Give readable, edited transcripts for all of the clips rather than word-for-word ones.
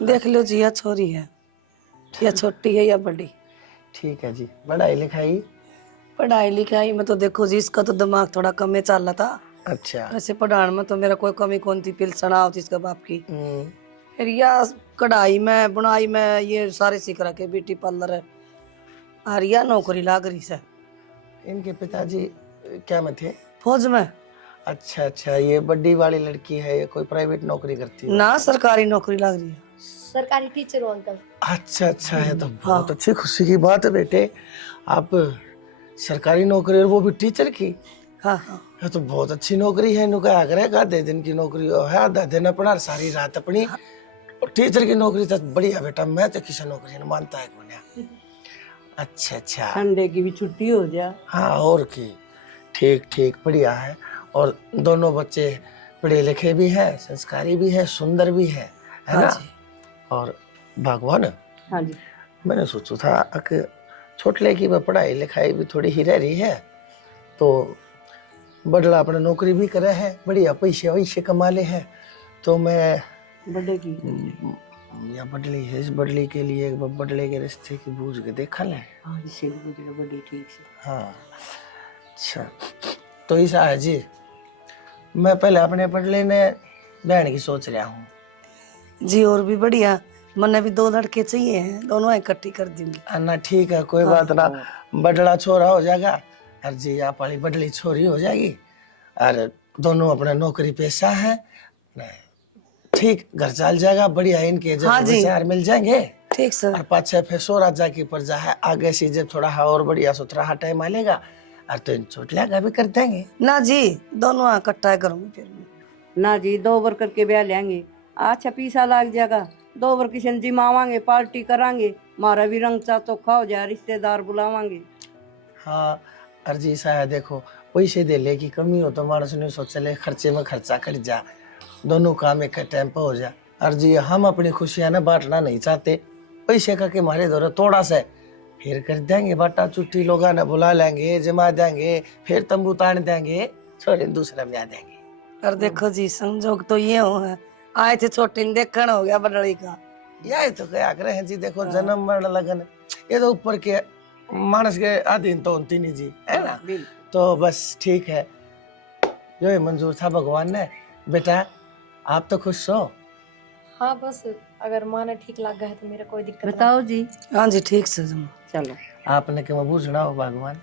देख लो जी, या छोरी है या छोटी है या बड़ी। ठीक है जी। पढ़ाई लिखाई? पढ़ाई लिखाई में तो देखो जी, इसका तो दिमाग थोड़ा कम ही चल रहा था। अच्छा। वैसे पढ़ाने में तो मेरा कोई कमी कौन थी, पिलसना होती इसका बाप की। हम्म। फिर या कढ़ाई में बुनाई में ये सारे सीख रखे, ब्यूटी पार्लर है। और या नौकरी लाग रही से। इनके पिताजी क्या में थे? फौज में। अच्छा अच्छा, ये बड़ी वाली लड़की है, ये कोई प्राइवेट नौकरी करती हो? ना, सरकारी नौकरी लग रही है। सरकारी टीचर हो अंकल। अच्छा अच्छा, है तो हाँ। बहुत अच्छी खुशी की बात है बेटे। आप सरकारी नौकरी, और वो भी टीचर की। हाँ हाँ। ये तो बहुत अच्छी नौकरी है। इनको क्या करेगा, आधे दिन की नौकरी है, आधा दिन अपना सारी रात अपनी। और टीचर की नौकरी तो बढ़िया बेटा, मैं तो किसी नौकरी नहीं मानता है कोने। अच्छा अच्छा, संडे की भी छुट्टी हो जा। हाँ और की। ठीक ठीक, बढ़िया है। और दोनों बच्चे पढ़े लिखे भी हैं, संस्कारी भी हैं, सुंदर भी है हाँ ना? जी। और भगवान, हाँ जी। मैंने सोचा था कि छोटले की वह पढ़ाई लिखाई भी थोड़ी ही रह रही है, तो बड़ला अपना नौकरी भी करे है, बढ़िया पैसे वैसे कमा ले है। तो मैं बर्थडे की या बडली है, इस बडली के लिए एक बार बडले के रिश्ते की बूझ के देखा ले। हाँ जी, से गुजरे बर्थडे ठीक से। हाँ अच्छा, तो ऐसा है जी, मैं पहले अपने बडले ने बहन की सोच रहा हूँ जी। और भी बढ़िया, मैंने भी 2 लड़के चाहिए हैं, दोनों इकट्ठी कर दूंगी। ना। ठीक है, कोई बात ना। बडला छोरा हो जाएगा और जी आप वाली बडली छोरी हो जाएगी। और दोनों अपना नौकरी पेशा है, ठीक घर चल जाएगा बढ़िया। इनके जब हाँ जी। विचार मिल जाएंगे, ठीक सर। और पाछे फेसो राजा की प्रजा है, आगे से जब थोड़ा और बढ़िया सुथरा टाइम आएगा और तो इन छोटलिया का भी कर देंगे ना जी, दोनों इकट्ठा करूंगी फिर मैं। ना जी, 2 बार करके ब्याह लेंगे। अच्छा पैसा लग जाएगा, 2 बार किसी जिमावांगे, पार्टी करांगे, मारा भी रंग चा चोखा हो जाए, रिश्तेदार बुलावांगे। हाँ अर्जी सा है, देखो पैसे दे ले की कमी हो तो मानस ने सोचा ले खर्चे में खर्चा कर जा, दोनों काम एक टाइम पे हो जा। अर्जी हम अपनी खुशियां ना बांटना नहीं चाहते, पैसे का के मारे दौरे थोड़ा सा फिर कर देंगे बाटा चुट्टी, लोग ना बुला लेंगे, जमा देंगे, फिर तंबू तान देंगे, छोरे दूसरा ब्याह देंगे। और देखो जी, संजोग तो ये हो है, आए थे छोटी ने देखना हो गया बड़ड़ी का। यही तो क्या करे हैं जी, देखो जन्म मरण लगन ये तो ऊपर के मानस के अधीन तो होती नहीं जी, है ना? तो बस ठीक है, जो ये मंजूर था भगवान ने। बेटा आप तो खुश हो? हाँ बस अगर माँ ने ठीक लग गया है तो मेरा कोई दिक्कत नहीं। बताओ जी। हाँ जी, ठीक से जमा। चलो, आपने क्यों बूझना हो भगवान?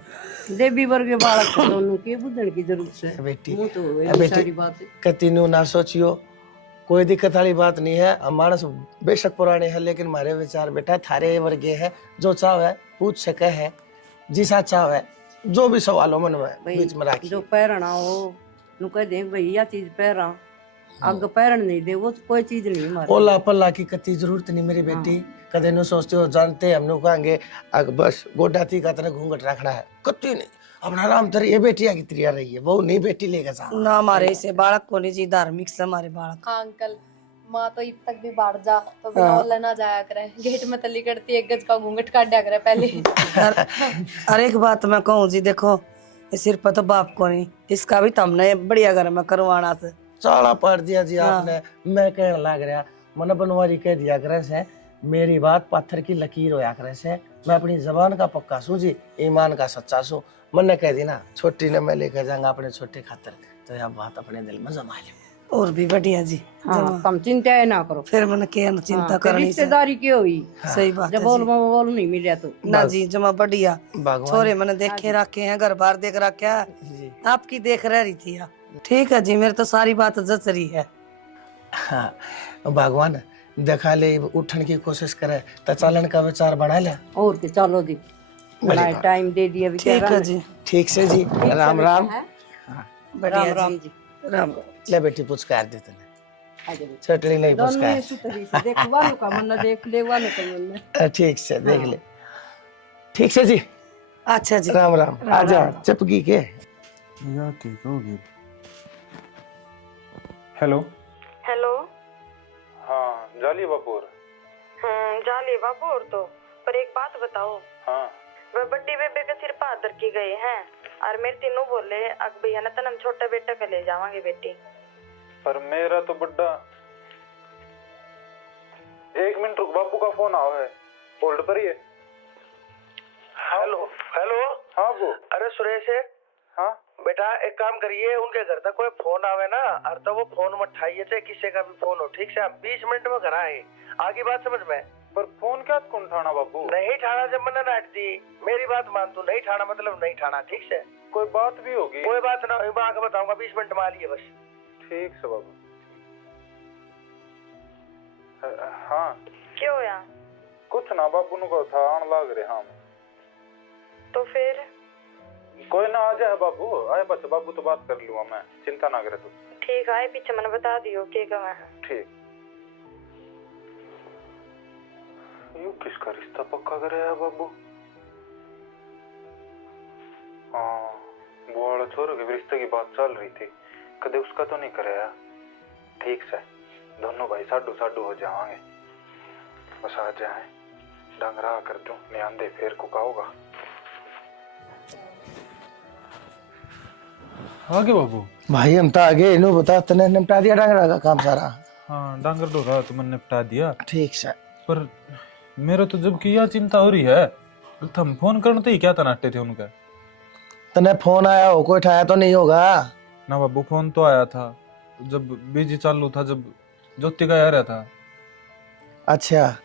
देवी वर्ग के बालक को दोनों के बुद्धन की जरूरत है। बेटी मुँह तो बेटी सारी बात है। कतिनु ना सोचियो, कोई दिक्कत वाली बात नहीं है। हम मानस बेशक पुराने हैं, लेकिन हमारे विचार बेटा थारे वर्गे है, जो चाहे पूछ सके है, जिसा चाहे जो भी सवाल हो मन में बीच में राखी। जो पैरना हो नु कह दे भाई यह चीज पैरा, अग पैरण नहीं दे वो कोई चीज नहीं मारे। ओला पल्ला की कति जरूरत नहीं मेरी बेटी। कदे नु सोचते हो जानते हम नु कहेंगे अग बस गोडा थी का तने घूंघट रखना है, कति नहीं। अपना राम तेरी ये बेटिया की त्रिया रही है, वो नहीं बेटी लेगा साहब ना हमारे से बालक को नहीं जी, धार्मिक से हमारे बालक। हाँ अंकल, माँ तो इत तक भी बाहर जा तो बिना ओले ना जाया करे, गेट में तली करती 1 गज का घूंघट काटा करे पहले। और एक बात मैं कहूँ जी, देखो ये सिर पर तो बाप को नहीं, इसका भी तुमने बढ़िया घर में करवाना से। चाला पार दिया जी आपने। मैं कहने लग रहा मन बनवारी कह दिया करे से, मेरी बात पत्थर की लकीर होया करे से। मैं अपनी जबान का पक्का सू जी, ईमान का सच्चा सू। मन ने कह दी ना छोटी ने मैं लेकर जाऊंगा अपने छोटे खातर, तो यह बात अपने दिल में जमा लो। और भी बढ़िया जी। हाँ, तुम चिंता ना करो। फिर मैंने क्या न चिंता फिर करनी से। रिश्तेदारी क्यों हुई? सही बात जब है बोल जी। बोल नहीं मिला तो ना जी, जमा बढ़िया। भगवान छोरे मैंने देखे रखे हैं, घर बार देख रखा है, जी। आपकी देख रह रही थी। ठीक है जी, मेरे तो सारी बात जच रही है। हाँ भगवान देखा ले उठने की कोशिश करे तो चलन का विचार बढ़ा ले। और के चलो जी, बड़ा टाइम दे दिया ठीक है जी। ठीक से जी, राम राम। बढ़िया राम राम जी। जी। राम राम। ले बेटी पुचकार दे तने, आजा बेटा। छोटली नहीं दोनों पुचकार। ने सुतरी से देख वालों का मन देख ले वालों का मन। ठीक से देख ले। ठीक से जी, अच्छा जी। राम राम। आजा चपकी के। या ठीक होगी। Hello hello. हाँ जाली बापुर। जाली बाबू। और तो पर एक बात बताओ, हाँ वह बड्डी बेबे के सिर पर हाथ रखी गए हैं और मेरे तीनों बोले अग भैया ना तन हम छोटा बेटा का ले जावांगे बेटी। पर मेरा तो बड्डा। एक मिनट रुक, बाबू का फोन आया है, होल्ड पर ही है। Hello hello. हाँ बाबू। अरे सुरेश है। हाँ बेटा एक काम करिए, उनके घर तक कोई फोन आवे ना, और तो वो फोन मत उठाइए, चाहे किसी का भी फोन हो, ठीक से? आप 20 मिनट में घर आए, आगे बात समझ में? पर फोन क्या कौन ठाना बाबू? नहीं ठाना जब मैंने नाट दी, मेरी बात मान, तू नहीं ठाना मतलब नहीं ठाना, ठीक से? कोई बात भी होगी? कोई बात ना, मैं आगे बताऊंगा, 20 मिनट में आ लिए बस। ठीक से बाबू। हाँ क्यों या? कुछ ना, बाबू नु को था आन लाग रहे। हाँ तो फिर कोई ना, आ जाए बाबू, आए बस, बाबू तो बात कर लूंगा मैं, चिंता ना करे तू। ठीक है, पीछे मैंने बता दियो के कमा है। ठीक। यू किसका रिश्ता पक्का करे है बाबू? हाँ, वो वाला छोरे के रिश्ते की बात चल रही थी, कदे उसका तो नहीं करे है। ठीक से दोनों भाई साडू साडू हो जाएंगे, बस आ जाए, डंगरा कर दूं, ध्यान दे फिर कुका होगा। आगे बाबू। भाई हम तो आगे, इन्हों बता, तने निपटा दिया डांगरा का काम सारा? हाँ, डांगर डोरा तो मैंने निपटा दिया। ठीक से। पर मेरे तो जब की यह चिंता हो रही है, तुम फोन करने तो ही क्या तनाटे थे उनका? तने फोन आया हो, कोई उठाया तो नहीं होगा ना बाबू, फोन तो आया था जब बिजी चालू था, जब ज्योति का आ रहा था। अच्छा,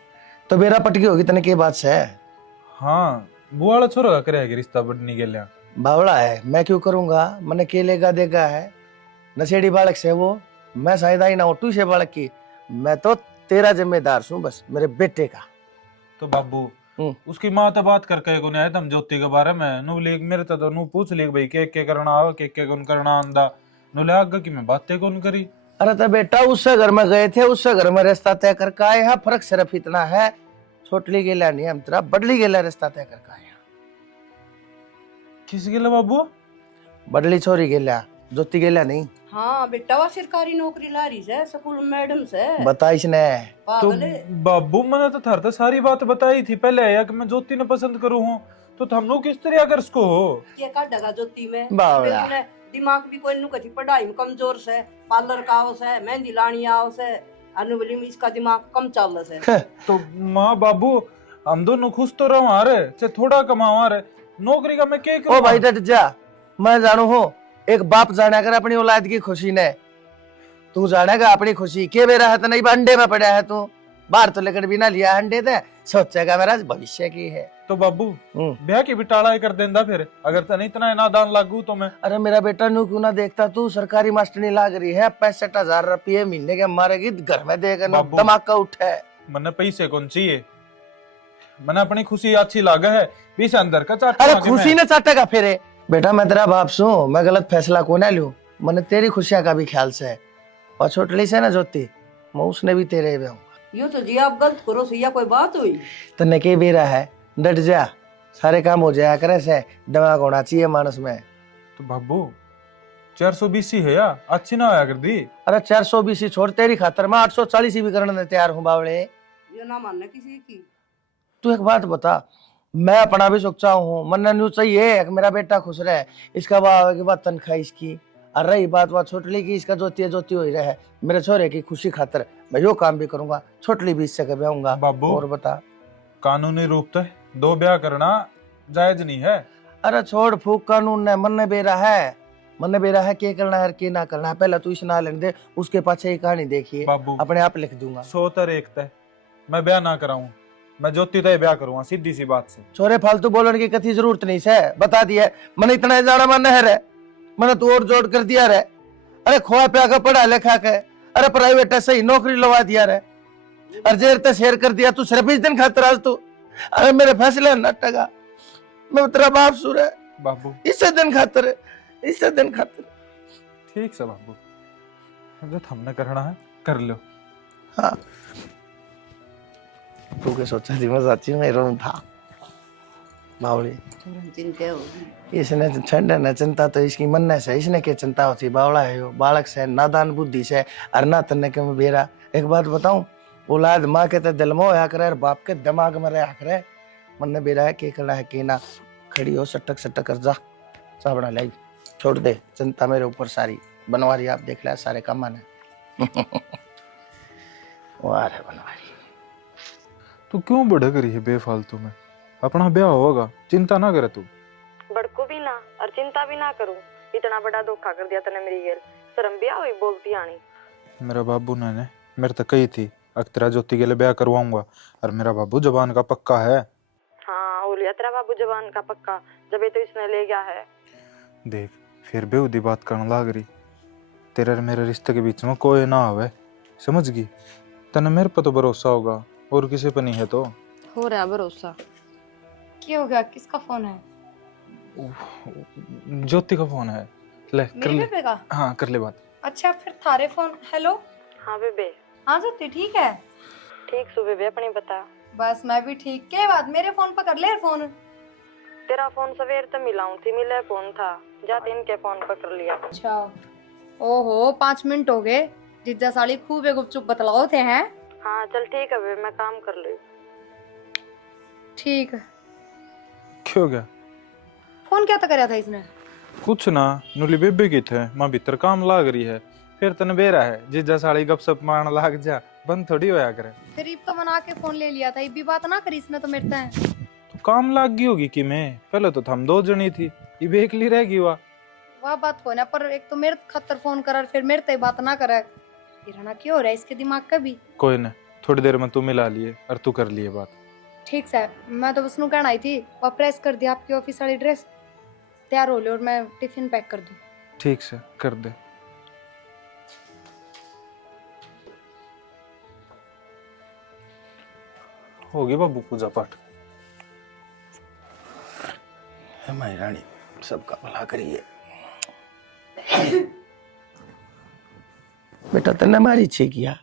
तो बेरा पटकी होगी तने के बात से? हाँ, वो वाला छोरा का करेगा रिश्ता बढ़ने के लिए। बावड़ा है, मैं क्यों करूंगा? मैंने के लेगा देगा है, नशेड़ी बालक से वो, मैं शायद आई ना हो टू से बालक की, मैं तो तेरा जिम्मेदार हूँ बस, मेरे बेटे का। तो बाबू उसकी माँ तो बात करके को नहीं आया तुम ज्योति के बारे में, नु ले मेरे तो नु पूछ ले भाई के करना आवे, के कौन करना आंदा, नु ले आगे की मैं बातें कौन करी। अरे तो बेटा उससे घर में गए थे, उससे घर में रिश्ता तय करके आए हैं, फर्क सिर्फ इतना है, छोटली गेला नहीं हम तेरा, बडली गेला रिश्ता तय करके आए हैं। किस गेला बाबू? बडली छोरी गेला, ज्योति गेला नहीं। हाँ बेटा, वो सरकारी नौकरी ला रही है, स्कूल मैडम से। बता इसने। तो पागल है। बाबू मैंने तो थर तो सारी बात बताई थी पहले, या कि मैं ज्योति ने पसंद करूँ हूँ, तो हम लोग किस तरह अगर उसको हो ये का डगा ज्योति में बावड़ा। लेकिन दिमाग भी कोई नु कथी, पढ़ाई में कमजोर से, पार्लर का आओ से, मेहंदी लानी आओ से, अनुबली में इसका दिमाग कम चल रहा है। तो माँ बाबू हम दोनों खुश तो रहो, आ रहे चाहे थोड़ा कमावा रहे, नौकरी का मैं क्या करूँ? ओ भाई डट जा, मैं जानू हूँ, एक बाप जाना कर अपनी औलाद की खुशी ने, तू जानेगा अपनी खुशी के बेरा है तो नहीं, अंडे में पड़ा है तू, बाहर तो लेकर बिना लिया अंडे थे, सोचेगा मेरा भविष्य की है। तो बाबू ब्याह की भी टाला कर देंदा फिर, अगर तो नहीं इतना नादान लागू तो मैं। अरे मेरा बेटा नू क्यों ना देखता, तू सरकारी मास्टरनी लाग रही है, 65,000 रुपये महीने के मारेगी, घर में देगा ना बाबू। दिमाग का उठे। मैंने पैसे कौन चाहिए, मैंने अपनी खुशी अच्छी लागा है, बीस अंदर का चाट। अरे खुशी ने चाटेगा फिर। बेटा मैं तेरा बाप सू, मैं गलत फैसला को ना लूं, मैंने तेरी खुशियां का भी ख्याल से, और छोटली से ना ज्योति, मैं उसने भी तेरे में हूँ। यूं तो जी आप गलत करो सैया, कोई बात हुई? तने के बेरा है, डट जा, सारे काम हो जाया करे से, दिमाग होना चाहिए मानस में। तो बाबू 420 ही है या अच्छी ना आया कर दी। अरे 420 छोड़, तेरी खातर मैं 840 भी करने तैयार हूँ बावड़े। ये ना मानना किसी की। तू एक बात बता, मैं अपना भी सोचा हूँ, मन न्यू चाहिए मेरा बेटा खुश रहे, इसका बात तनख्वाह इसकी, और रही बात छोटली की, इसका ज्योति ज्योति हो ही रहे, मेरे छोरे की खुशी खातर मैं यो काम भी करूंगा, छोटली भी इससे कभी आऊंगा। बाबू और बता, कानूनी रूप से 2 ब्याह करना जायज नहीं है। अरे छोड़ फूक कानून ने, मन ने बेरा है, मन ने बेरा है के करना है के ना करना है, पहले तू इस ना लेने दे, उसके पाछे ये कहानी देखिए, बाबू अपने आप लिख दूंगा। 100 एक तय मैं ब्याह ना कराऊं, मैं ज्योति तय ब्याह करूंगा, सीधी सी बात से। छोरे फालतू बोलने की कथी जरूरत नहीं से, बता दिया मैंने, इतना जाना मन है रे, मैंने तू और जोड़ कर दिया रे, अरे खोआ प्या का पढ़ा लिखा के, अरे प्राइवेट ऐसे ही नौकरी लगा दिया रे, और जेर ते शेयर कर दिया, तू सिर्फ 20 दिन खातर आज तू, अरे मेरे फैसले न टगा, मैं तेरा बाप सुर है बाबू इससे दिन खातर, इससे दिन खातर। ठीक से बाबू, जो हमने करना है कर लो। हाँ तू के सोचा थी मैं सच्ची में रो था बावली, चिंता होगी। इसने ठंडा न चिंता तो इसकी मन से, इसने क्या चिंता होती, बावला है यो, बालक से, नादान बुद्धि से, अरना तन्ने के में बेरा। एक बात बताऊं, औलाद माँ के तो दिल में होया करे, और बाप के दिमाग में रहा करे, मन ने बेरा है के करना है के ना, खड़ी हो सटक सटक कर जा, साबड़ा लाई छोड़ दे, चिंता मेरे ऊपर सारी, बनवारी आप देख लिया सारे काम ने। वाह रे बनवारी। तू क्यों भड़क रही है बेफालतू में? अपना ब्याह होगा, चिंता ना करे तू। भड़कू भी ना और चिंता भी ना करूं। इतना बड़ा धोखा कर दिया तने मेरी गेल। शर्म भी आई बोलती आनी। मेरा बाबू ने मेरे तक कही थी अख्तरा ज्योति के लिए ब्याह करवाऊंगा, और मेरा बाबू जबान का पक्का है। हाँ ओलिया तेरा बाबू जबान का पक्का, जब तो इसने ले गया है। देख फिर बेहूदी बात करने लाग रही। तेरे और मेरे रिश्ते के बीच में कोई ना आवे, समझ गई? तने मेरे पर तो भरोसा होगा, और किसी पर नहीं है तो। हो रहा भरोसा। क्या हो गया? किसका फोन है? ज्योति का फोन है। ले कर मेरे ले। बेबे का? हाँ कर ले बात। अच्छा फिर थारे फोन। हेलो। हाँ बेबे। हाँ सत्य ठीक है। ठीक सु बेबे, अपनी बता। बस मैं भी ठीक। क्या बात? मेरे फोन पर कर ले फोन। तेरा फोन सवेर तो मिलाऊं थी, मिले फोन था, जाते इनके फोन पर कर लिया। अच्छा। ओहो 5 मिनट हो गए। जिज्जा साली खूब गुपचुप बतलाओ थे हैं। हाँ चल ठीक है बेबे, मैं काम कर लूँ। ठीक है। क्यों गया? फोन क्या तो कराया था इसने? कुछ ना, नुली बेबे की थे, माँ भीतर काम लाग रही है। फिर तने बेरा है जिज्जा साड़ी गपसप मारने लाग जा, बंद थोड़ी होया करे। गरीब तो मना के फोन ले लिया था, ये भी बात ना करी इसने तो मेरे से। तो काम लाग गई होगी कि मैं पहले तो हम 2 जनी थी, ये एक ली रह गई। वह बात को ना, पर एक तो मेरे खतर फोन कर फिर मेरे ते बात ना करे। रहना क्यों हो रहा है इसके दिमाग का भी। कोई ना, थोड़ी देर में तू मिला लिए और तू कर लिए बात। ठीक है, मैं तो उसनु कहना आई थी। और प्रेस कर दिया आपकी ऑफिस वाली ड्रेस तैयार हो ले, और मैं टिफिन पैक कर दूं। ठीक से कर दे। होगी बाबू पूजा पाठ। हमारी रानी सबका भला करिए। बेटा तने मारी छे किया?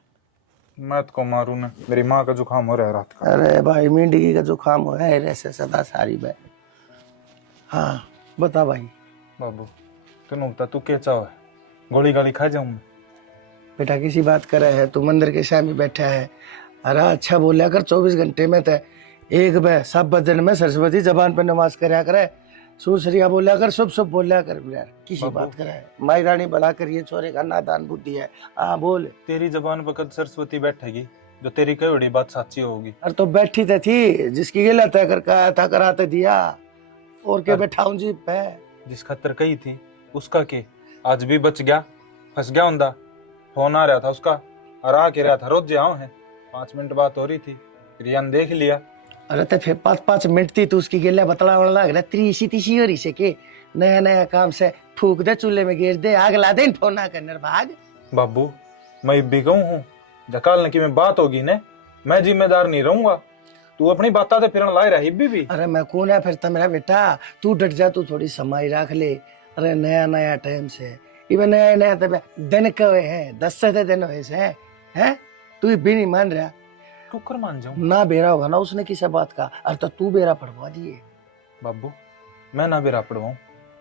मैं तो मारू ना, मेरी माँ का जुकाम हो रहा है रात का। अरे भाई मिंडगी का जुकाम हो है ऐसे सदा सारी बे। हाँ बता भाई। बाबू तेन तू क्या चाहो है? गोली गाली खा जाऊं मैं? बेटा किसी बात कर रहे है, तू मंदिर के सामने बैठा है। अरे अच्छा बोलिया कर, 24 घंटे में ते एक बे सब बदन में सरस्वती जबान पर नमाज करया करे। सुसरिया बोलिया कर, शुभ शुभ बोलिया कर यार। किसी बाबू। बात करे माई रानी भला करिए, छोरे का नादान बुद्धि है। हाँ बोल। तेरी जबान पर कद सरस्वती बैठेगी जो तेरी कई बड़ी बात सच्ची होगी? अरे तो बैठी तो थी, जिसकी गिला तय कर आया था कराते दिया, और के बैठाऊं जी पे। जिस खतर कही थी उसका के आज भी बच गया, फंस गया हुंदा। फोन आ रहा था उसका और आ के रहा था रोज जाओ है। 5 मिनट बात हो रही थी, रियान देख लिया। अरे तो फिर 5-5 मिनट थी तो उसकी गिला बतलाने लग रहा। त्रीसी तीसी हो रही से के नया नया काम से फूक दे, चूल्हे में गिर दे, आग ला दे, फोन ना करने भाग। बाबू मैं भी कहूँ हूँ, जकाल ने की में बात होगी ने, मैं जिम्मेदार नहीं रहूंगा। तू अपनी बात फिर लाई रही भी। अरे मैं कौन है फिर तो मेरा बेटा, तू डट जा, तू थोड़ी समाई रख ले। अरे नया नया टाइम से ये नया नया तो दिन कवे हैं, 10 से दिन हुए से हैं। तू भी नहीं मान रहा। तू कर मान जाऊं ना बेरा होगा ना उसने किसी बात का। अरे तो तू बेरा पढ़वा दिए। बाबू, मैं ना बेरा पढ़वाऊं,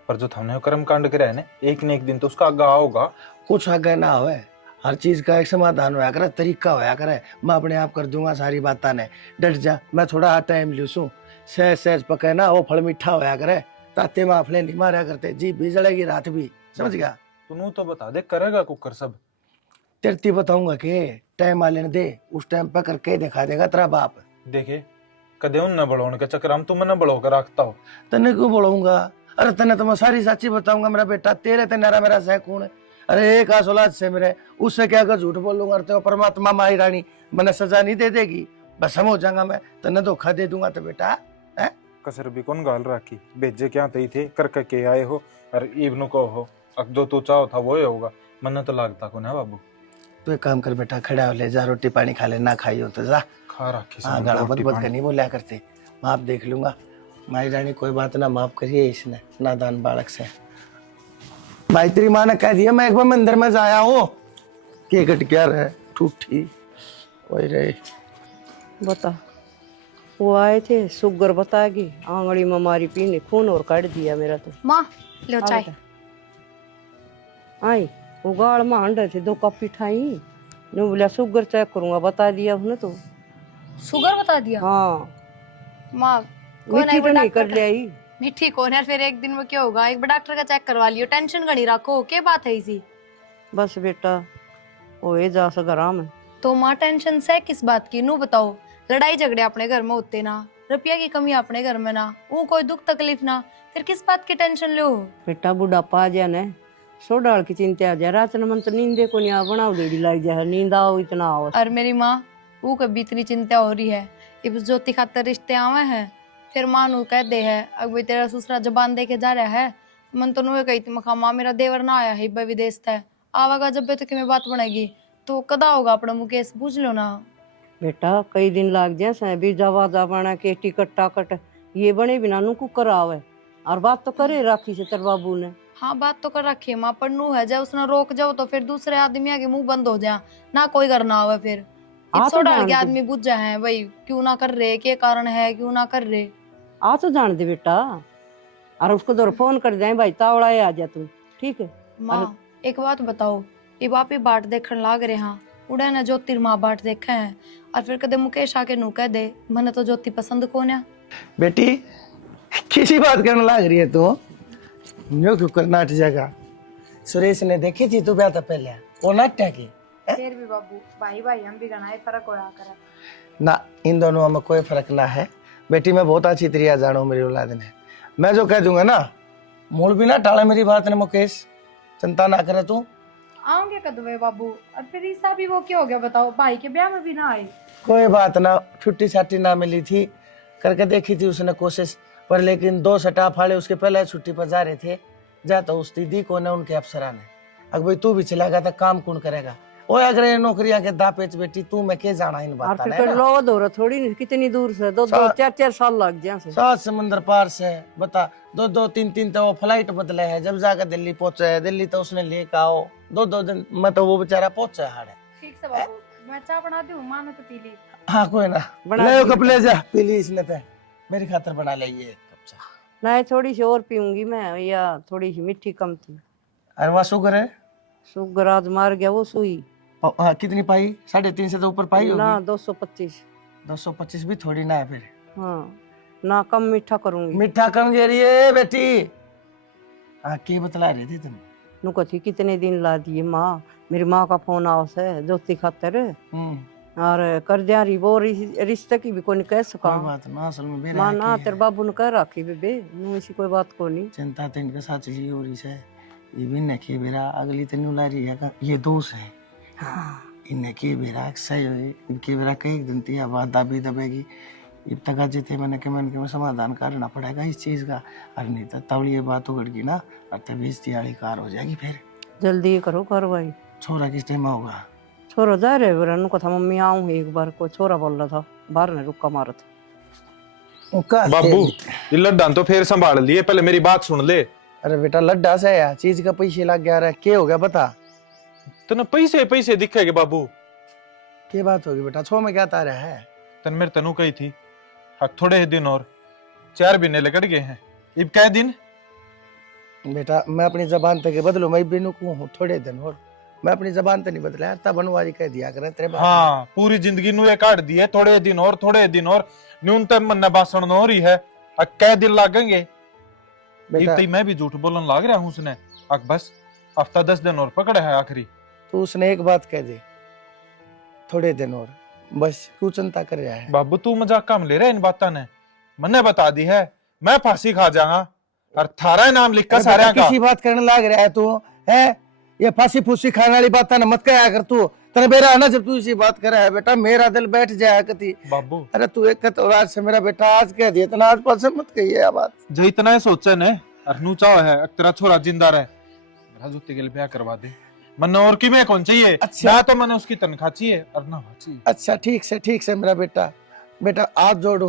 पर जो हमने कर्म कांड करे है ना, एक न एक दिन तो उसका आगा होगा। कुछ आगे ना हो, हर चीज का एक समाधान होया करे, तरीका होया करे। मैं अपने आप कर दूंगा सारी बातें ने, डट जा। मैं थोड़ा टाइम लूसू, सहज सहज पके ना, वो फल मीठा होया करे, ताते में आपने नहीं मारा करते जी, भी जलेगी रात भी, समझ गया? तू तो बता दे करेगा कुकर सब। तेरती बताऊंगा कि टाइम आने दे, उस टाइम पे करके दिखा देगा तेरा बाप। देखे कदे उन न बढ़ोने के चक्कर हम तुम न बढ़ो कर रखता हो। तने क्यों बोलूंगा? अरे तने तो मैं सारी सच्ची बताऊंगा मेरा बेटा, तेरे ते नारा मेरा सह कौन है? अरे एक औलाद से मेरे, उससे क्या कर झूठ बोलूंगा? तो परमात्मा माई रानी मैंने सजा नहीं दे देगी, बस हम हो जाऊंगा मैं, तने धोखा दे दूंगा तो बेटा है। कसर भी कौन गाल राखी, भेजे क्या तई थे करके के आए हो, और इब्नु को हो अब जो तू चाहो था वो ही होगा। मन तो लागता को ना बाबू। तू एक काम कर बेटा, खड़ा हो ले जा, रोटी पानी खा ले, ना खाई हो तो जा खा रखी हाँ, गाड़ा बद नहीं बोलिया करते, माफ देख लूंगा। माई रानी कोई बात ना, माफ करिए इसने नादान बालक से। भाई तेरी माँ ने कह दिया मैं एक बार मंदिर में जाया हूँ, के घट क्या रहे ठूठी वही रहे। बता, वो आए थे शुगर बताएगी, आंगड़ी में मारी पीने, खून और काट दिया मेरा तो। माँ लो चाय। आई वो गाड़ में अंडे थे, 2 कप पिठाई ने बोला शुगर चेक करूंगा, बता दिया उसने तो। शुगर बता दिया? हाँ माँ कोई मिट्टी तो नहीं कर लिया। मिट्टी कौन है फिर, एक दिन में क्या होगा? एक बार डॉक्टर का चेक करवा लियो, टेंशन घनी रखो, क्या बात है इसी? बस बेटा वो जा सगरा में। तो माँ टेंशन से किस बात की, नू बताओ। लड़ाई झगड़े अपने घर में होते ना, रुपया की कमी अपने घर में ना, वो कोई दुख तकलीफ ना, फिर किस बात की टेंशन लो। बेटा बुढ़ापा आ जाए न, सो डाल की चिंता आ जाए, रात न मन तो नींदे को नहीं आ, बनाओ देड़ी लग जाए, नींद आओ इतना आओ। और मेरी माँ वो कभी इतनी चिंता हो रही है, इस ज्योति खातर रिश्ते आवे हैं, फिर माँ नू कह दे है अब भाई तेरा ससुरा जबान दे के जा रहा है, मन तो नुए कही थी मखा माँ मेरा देवर ना आया है विदेश है, आवागा जब तो कि बात बनेगी तो कदा होगा अपना मुकेश, पूछ लो ना। बेटा कई दिन लाग जाए बीजा वाजा बना के टिकट टाकट ये बने बिना नु कुकर आवे, और बात तो करे राखी से तेरे बाबू ने। हाँ बात तो कर रखी है माँ, पर नू है जब उसने रोक जाओ तो फिर दूसरे आदमी आगे मुंह बंद हो जाए ना, कोई करना आवे फिर तो डाल के आदमी बुझ जाए भाई क्यों ना कर रहे, क्या कारण है क्यों ना कर रहे। आ तो जान दे बेटा, और उसको दो फोन कर दे भाई तावड़ा आ जा तू, ठीक है। माँ एक बात बताओ, ये बाप ही बाट देखने लाग रहे हाँ, उड़े ना ज्योति माँ बाट देखे हैं, और फिर कदे मुकेश आके नू कह दे मने तो ज्योति पसंद कौन है। बेटी किसी बात करने लग रही है तू, जो क्यों करना हट जाएगा। सुरेश ने देखी थी तू ब्याह था पहले, वो नाट्य की फिर भी बाबू भाई भाई हम भी गणाए फर्क होया करे ना, इन दोनों में कोई फर्क ना है। बेटी मैं बहुत अच्छी तरीका जानू मेरी औलाद ने, मैं जो कह दूंगा ना मूल भी ना टाला मेरी बात ने मुकेश, चिंता ना करे तू। आऊंगे कदवे बाबू, और फिर ईसा भी वो क्या हो गया बताओ, भाई के ब्याह में भी ना आए। कोई बात ना, छुट्टी छाट्टी ना मिली थी, करके देखी थी उसने कोशिश, पर लेकिन 2 सटा फाड़े उसके पहले छुट्टी पर जा रहे थे, जा तो उस दीदी को ने उनके अफसरा ने, अगर भाई तू भी चलेगा तो काम कौन करेगा, ओ अगर ये नौकरियां के दापेच बेटी तू मैं के जाना इन और बात फिर लो दौरा थोड़ी नहीं, कितनी दूर से, 2-4 साल लग जाए। 7 समुद्र पार से बता, 2-3 तो वो फ्लाइट बदले है, जब जाकर दिल्ली पहुंचे है, दिल्ली तो उसने लेकर आओ 2 दिन में तो वो बेचारा पहुंचे हाड़े। ठीक से बाबू, मैं चाय बना दूं, मां ने तो पी ली। हाँ कोई ना, ले कप ले जा, पी ली इसने तो, मेरी खातर बना ले ये कप चाय। नहीं थोड़ी सी और पीऊंगी मैं, या थोड़ी सी मीठी कम थी। अरे वहाँ शुगर है? शुगर आज मार गया वो सुई। हाँ कितनी पाई? 3.5 से तो ऊपर पाई होगी ना 225। 225 भी थोड़ी ना है फिर। हाँ ना कम मीठा करूंगी। मीठा कम दे रही है बेटी। हाँ की बतला रही थी तुम? नुको थी कितने दिन ला दिए माँ, मेरी माँ का फोन आओ से दोस्ती खातर, और कर दिया रही वो रिश्ते की भी कोई कह सका। कोई बात ना, असल में माँ ना तेरे बाबू ने कह रखी बेबे, नू ऐसी कोई बात को नहीं। चिंता तो इनका साथ ही हो रही है, ये भी नखे बेरा अगली तो न्यू ला रही है, ये दोस्त है। हाँ इन्हें की बेरा सही हो, इनकी बेरा कई दिन थी आवाज दाबी दबेगी, जब तक आज थे मैंने के मन के समाधान करना पड़ेगा इस चीज का, और नहीं तो तवड़ी ये बात उगड़ गई ना, और तब बेइज्जती वाली कार हो जाएगी फिर। जल्दी करो कार्रवाई। छोरा किस टाइम होगा? छोरा जा रहे बेरा, नुको था मम्मी आऊँ एक बार, को छोरा बोल रहा था बाहर ने रुका मारा था। बाबू ये लड्डा तो फिर संभाल लिए, पहले मेरी बात सुन ले। अरे बेटा लड्डा से यार चीज का पैसे लग गया रहा, क्या हो गया बता? तने पैसे पैसे दिखेगे बाबू, क्या बात होगी बेटा? 6 में क्या तारा है? तन मेरे तनु कही थी अब थोड़े ही दिन और 4 महीने लगड़ गए हैं, अब कै दिन? बेटा मैं अपनी जबान तक बदलू, मैं बिनु को हूँ थोड़े दिन और, मैं अपनी जबान तो नहीं बदला यार, तब बनवारी कह दिया करे तेरे बाप। हाँ पूरी जिंदगी नु काट दी है, थोड़े दिन और थोड़े दिन और, न्यूनतम मन भाषण हो रही है, अब कै दिन लागेंगे? बेटा मैं भी झूठ बोलने लाग रहा हूँ उसने, अब बस हफ्ता 10 दिन और पकड़ा है आखिरी। तो उसने एक बात कह दी, थोड़े दिन और, बस क्यों चिंता कर रहा है? बाबू तू मजाक काम ले रहा है इन बातों ने, मैंने बता दी है मैं फांसी खा जाऊंगा, और थारा नाम लिख कर सारे का। किसी बात करने लग रहा है तू है, ये फांसी फूसी खाने वाली बात ना मत कहा कर तू, तेरे बेरा है ना, जब तू इसी बात कर रहा है बेटा मेरा दिल बैठ जाए कती। बाबू अरे तू एक तो आज से मेरा बेटा आज कह दिया, इतना आज पास मत कहिए ये बात। जो इतना ही सोचे ने अरनू चाहो है तेरा छोरा जिंदा रहे, मेरा जुत्ते के लिए ब्याह करवा दे, मन्ने और की मैं कौन चाहिए? अच्छा। ना तो मैंने उसकी तनख्वाह चाहिए और ना चाहिए। अच्छा ठीक से मेरा बेटा, बेटा हाथ जोड़ू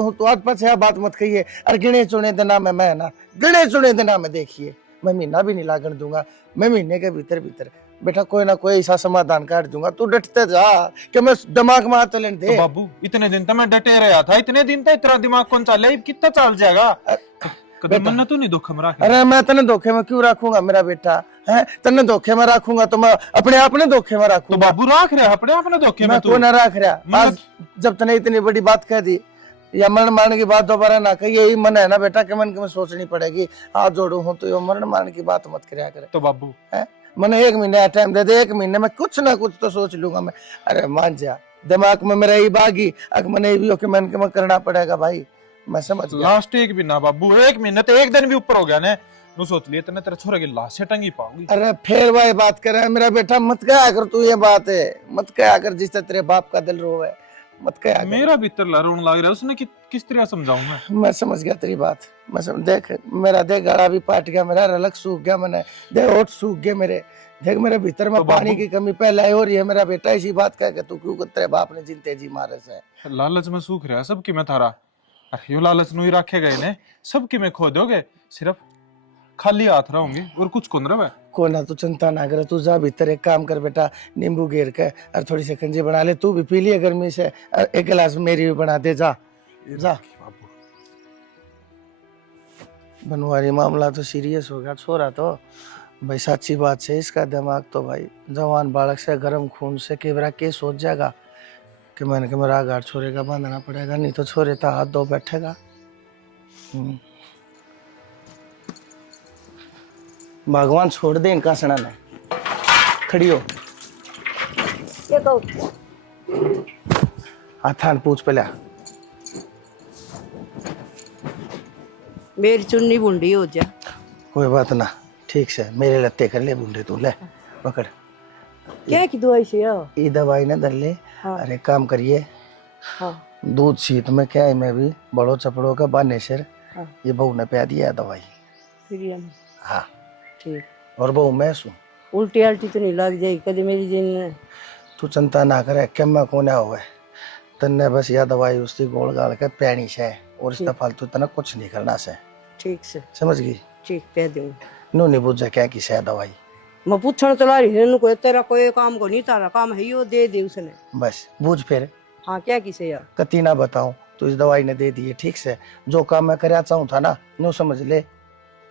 हूँ तो आज पास बात मत कहिए, और गिने चुने देना में मैं ना, गिने चुने देना में देखिए मैं महीना भी नहीं लागण दूंगा, मैं महीने के भीतर भीतर बेटा कोई ना कोई ऐसा समाधान कर दूंगा, तू डटते जा कि मैं दिमाग में हाथ लेने दे। तो बाबू इतने दिन तो मैं डटे रहा था, इतने दिन तो इतना दिमाग कौन चले, कितना चल जाएगा? कभी मन तो नहीं धोखे में रखा? अरे मैं तने धोखे में क्यों रखूंगा मेरा बेटा, है तने धोखे में रखूंगा तो मैं अपने आप ने धोखे में तो रखूंगा। बाबू रख रहे अपने आप ने धोखे में? मैं क्यों ना रख रहा, आज जब तने इतनी बड़ी बात कह दी, या मरण मारने की बात दोबारा ना कही, यही मन है ना बेटा कि मन की मैं सोचनी पड़ेगी, हाथ जोड़ू हूँ तो ये मरण मारने की बात मत करया करे। तो बाबू है मैंने 1 महीने टाइम दे दे, 1 महीने में कुछ ना कुछ तो सोच लूंगा मैं। अरे मान जा दिमाग में मेरा ये बागी अग मैंने भी ओके मैंने के करना पड़ेगा भाई। मैं समझ गया। लास्ट एक भी ना बाबू, एक महीने तो एक दिन भी ऊपर हो गया ने। नु सोच लिए तने तेरे छोरे की लाश से टंगी पाऊंगी। अरे फिर वही बात कर रहा है मेरा बेटा, मत कहा कर तू ये बात है, मत कहा कर जिससे तेरे बाप का दिल रोवे, मत कहा कर। मेरा भीतर लहरों लग रहा है, उसने किस तरह समझाऊं मैं समझ गया तेरी बात। मैं समझ, देख मेरा देख गला भी पाट गया, मेरा रलक सूख गया, मैंने देख होठ सूख गए मेरे, देख मेरे भीतर में तो पानी की कमी पहले हो रही है। मेरा बेटा इसी बात कह के तू क्यों तेरे बाप ने जिनते जी मारे से। लालच में सूख रहा है सबकी में थारा। अरे यो लालच नु ही रखे गए ने, सबकी में खो दोगे, सिर्फ खाली हाथ रहोगे और कुछ कौन रहा है। को ना तू चिंता ना करे, तू जा भीतर एक काम कर बेटा, नींबू घेर के और थोड़ी सी कंजी बना ले, तू भी पी लिया गर्मी से, और एक गिलास मेरी भी बना दे, जा जा। बनवारी मामला तो सीरियस हो गया, छोरा तो भाई सच्ची बात है, इसका दिमाग तो भाई जवान बालक से गर्म खून से केवरा के सोच जाएगा कि मैंने कि मेरा गाड़ छोरे का बांधना पड़ेगा, नहीं तो छोरे तो हाथ दो बैठेगा। भगवान छोड़ दे इनका सना ने। खड़ी हो, ये तो हाथान पूछ पहले। मेरी चुन्नी बुंडी हो जा। कोई बात ना, ठीक से मेरे लत्ते कर ले बूंदे, तू ले पकड़। क्या की दवाई से आओ? ये दवाई ना धर ले। हाँ। अरे काम करिए, हाँ दूध शीत में क्या है, मैं भी बड़ो चपड़ों का बाने सिर, हाँ ये बहू ने पिया दिया है दवाई। फिर ये हाँ, ठीक। और बहू मैं सू, उल्टी अल्टी तो नहीं लग जाएगी कभी मेरी जिन? तू चिंता ना करे, क्या मैं कोने हुआ है तन्ने, बस यह दवाई उसकी गोल गाल के पैनी से, और इसका फालतू तना कुछ नहीं करना से। ठीक से, समझ गई? ठीक कह दूँ। नो नहीं बुझ क्या की है दवाई। मैं पूछण चला रही है को, तेरा कोई काम को नहीं, तारा काम है यो दे दे उसने। बस बूझ फिर, हाँ क्या किसे यार? कती ना बताऊं तो इस दवाई ने दे दी है, ठीक से। जो काम मैं करना चाहूँ था ना, नो समझ ले,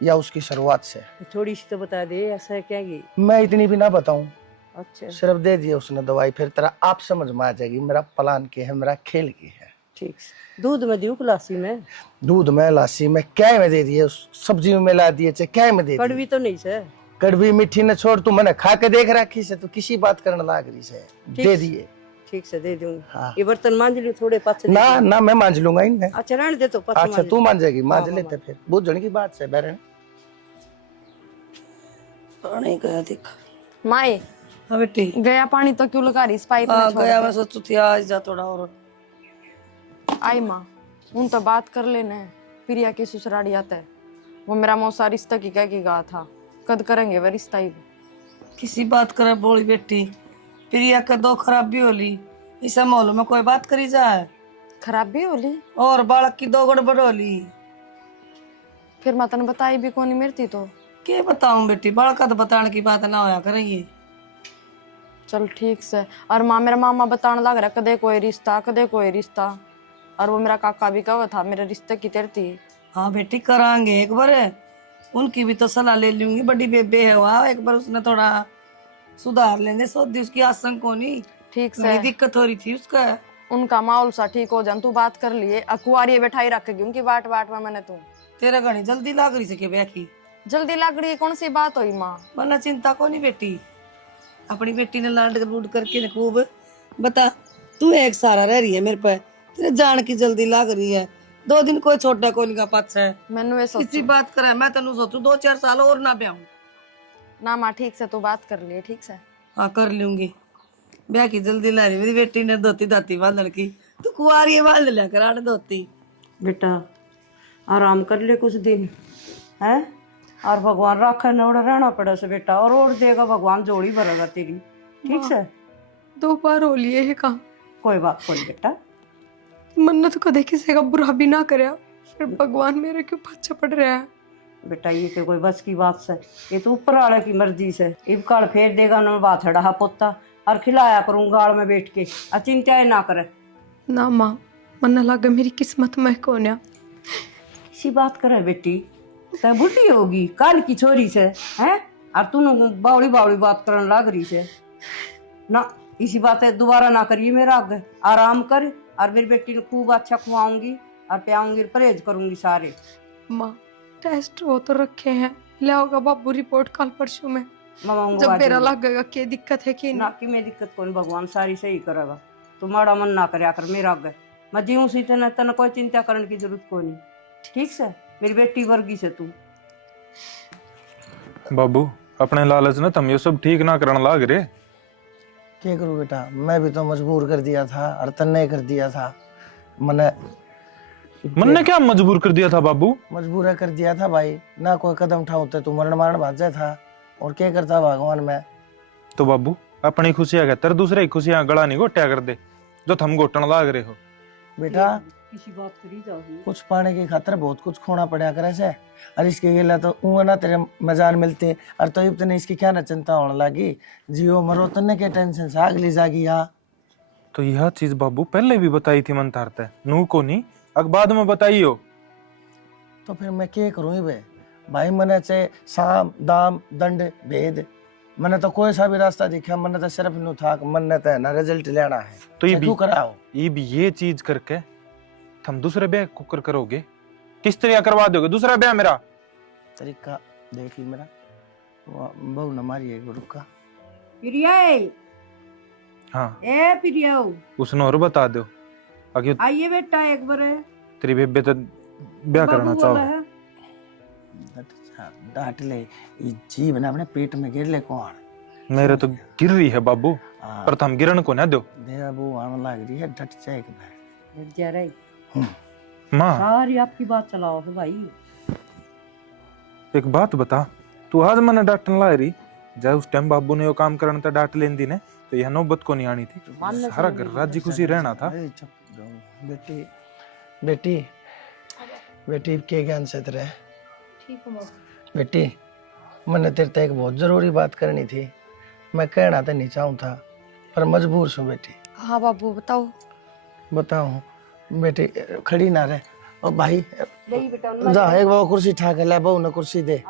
या उसकी शुरुआत से। थोड़ी सी तो बता दे, ऐसा है क्या की? मैं इतनी भी ना बताऊं, अच्छा सिर्फ दे दिया उसने दवाई, फिर तेरा आप समझ में आ जाएगी मेरा प्लान क्या है, मेरा खेल क्या है। ठीक से। दूध में दियो क्लासी में? दूध में, लासी में, क्या में दे दिए, सब्जी में मिला दिए, चाहे क्या में दे दिए। कड़वी तो नहीं से? कड़वी मीठी ने छोड़, तू मैंने खा के देख रखी से, तू किसी बात करने लाग रही से, दे दिए। ठीक से दे दूंगी। हाँ। ये बर्तन मांज लियो थोड़े पास। ना ना मैं मांझ लूंगा इनने। अच्छा रहने दे तो पास। अच्छा तू मांझेगी, मांझ हाँ, लेते फिर, बुझने की बात से बहन। पानी गया देख। माए हाँ बेटी। गया पानी तो क्यों लगा रही इस पाइप में हाँ छोड़ गया, के? मैं सोचू थी आज जा थोड़ा और। आई माँ, उन तो बात कर लेना है, प्रिया की ससुराली आता है, वो मेरा मौसा रिश्ता की कह के कहा था, कद करेंगे वह रिश्ता ही। किसी बात करे बोली बेटी, प्रिया के दो खराबी होली, इस माहौल में कोई बात करी जाए, खराबी होली? और बालक की दो गड़बड़ होली। फिर मैं तने बताई भी कौन मेरती तो। के बताऊं बेटी, बालक का तो बताने की बात ना होया करेंगे। चल ठीक से। और माँ, मेरा मामा बताने लग रहा कदे कोई रिश्ता, कदे कोई रिश्ता, और वो मेरा काका भी कहा था मेरे रिश्ते की तेरती। हाँ बेटी करांगे एक बार, उनकी भी तो सलाह ले लूंगी, बड़ी बेबे है वहाँ, एक बार उसने थोड़ा सुधार लेंगे, सोदी उसकी आशंक को नहीं, ठीक से। बड़ी दिक्कत हो रही थी उसका। उनका माहौल सा ठीक हो जान, तू बात कर लिए, अकुआरी बैठाई रखेगी उनकी बाट बाट में। मैंने तू तेरा घनी जल्दी लाग रही से ब्याह की, जल्दी लग रही है, कौन सी बात हुई माँ? वरना चिंता को नहीं बेटी, अपनी बेटी ने लाड बूड करके खूब बता, तू एक सहारा रह रही है मेरे पे, तेरे जान की जल्दी लाग रही है, 2 दिन कोई छोटा कोई का पाछ है, मैनू ये सोच किसी बात करे मैं तेन सोचू 2-4 साल और ना ब्याहूं। ना माँ, ठीक से तू बात कर लिए, ठीक से। हाँ कर लूंगी, ब्याह की जल्दी ला रही मेरी बेटी ने धोती धाती बांधन की, तू कुआरी बांध लिया कराड़ धोती। बेटा आराम कर ले कुछ दिन, है, और भगवान राखे न उड़ रहना पड़ा से बेटा, और ओढ़ देगा भगवान, जोड़ी भरेगा तेरी, ठीक से। 2 बार हो लिए है काम, कोई बात कोई बेटा, मन्नत को देखे से का बुरा भी ना करे, फिर भगवान मेरे क्यों पीछे पड़ रहा है? बेटा ये तो कोई बस की बात से, ये तो ऊपर वाले की मर्जी से। इब काल फेर देगा न बात हड़ा पोता, और खिलाया करूँ गाड़ में बैठ के, और चिंता ना करे। ना माँ, मन्ना लगा मेरी किस्मत में कौन है। किसी बात करे बेटी, तो बुढ़ी होगी काल की छोरी से, हैं, और तू बावड़ी बावड़ी बात करने लग रही से ना। इसी बात है दोबारा ना करिए मेरा आगे, आराम कर, और मेरी बेटी ने खूब अच्छा खुआऊंगी और पियाऊंगी, परहेज करूंगी सारे। माँ टेस्ट वो तो रखे हैं, ले आओगा बाबू रिपोर्ट कल परसों में, मामा जब मेरा लगेगा क्या दिक्कत है कि ना कि मैं दिक्कत कौन, भगवान सारी सही करेगा, तू माड़ा मन ना करया कर मेरा आगे। मैं जीऊं सी तेने तेने कोई चिंता करने की जरूरत कोई नहीं, ठीक से? मेरी बेटी वर्गी से तू। बाबू अपने लालच ना तुम ये सब ठीक ना करने लाग रे। क्या करूँ बेटा, मैं भी तो मजबूर कर दिया था और तन्ने कर दिया था। मैंने मन ने क्या मजबूर कर दिया था बाबू? मजबूर कर दिया था भाई, ना कोई कदम उठाते तू मरण मारण भाग जाए था। और क्या करता भगवान मैं। तो बाबू अपनी खुशियां कहते दूसरे की खुशियां गला नहीं घोटिया कर दे जो थम घोटन लाग रहे हो। बेटा किसी बात करी जाओ। कुछ पाने की खातर बहुत कुछ खोना पड़ा करे से। और इसके गेला तो ऊँ ना तेरे मजान मिलते और तो इतने इसकी क्या न चिंता होने लगी। जियो मरो तन्ने के टेंशन से अगली जागी यहाँ। तो यह चीज बाबू पहले भी बताई थी मन तारते नू को नहीं अब बाद में बताई हो। तो फिर मैं क्या करूँ बे भाई, मैंने चाहे साम दाम दंड भेद मैंने तो कोई सा भी रास्ता दिखा, मैंने तो सिर्फ नु था मैंने तो ना रिजल्ट लेना है। तो ये क्यों कराओ ये भी ये चीज करके तुम दूसरे ब्याह कुकर करोगे, किस तरह करवा दोगे दूसरा ब्याह? मेरा तरीका देख ली मेरा बहु न मारी एक रुका। प्रिया हाँ ए प्रिया उसने और बता दो आगे आइए बेटा एक बार। तेरी बेबे तो ब्याह करना चाहो। डांट ले ये जीव ना अपने पेट में गिर ले कौन। मेरे तो गिर रही है बाबू हाँ। पर तुम गिरन को ना दो। दे अबू आने लग रही है, डट जाए एक बार। जा रही माँ सारी आपकी बात चलाओ है भाई। एक बात बता, तू आज मैंने डांटन ला रही जब उस टाइम बाबू ने वो काम करना था डांट लेंदी ने तो यह नौबत को नहीं आनी थी। सारा घर राज्य खुशी रहना था। बेटी बेटी बेटी के ज्ञान से तेरे ठीक हूँ बेटी मैंने तेरे से एक बहुत जरूरी बात करनी थी। मैं कहना तो नहीं चाहूँ था पर मजबूर हूँ बेटी। हाँ बाबू बताओ। बताऊँ बेटी खड़ी ना रहे और भाई बेटा जा एक बार कुर्सी ठा के ला बहू ने कुर्सी दे।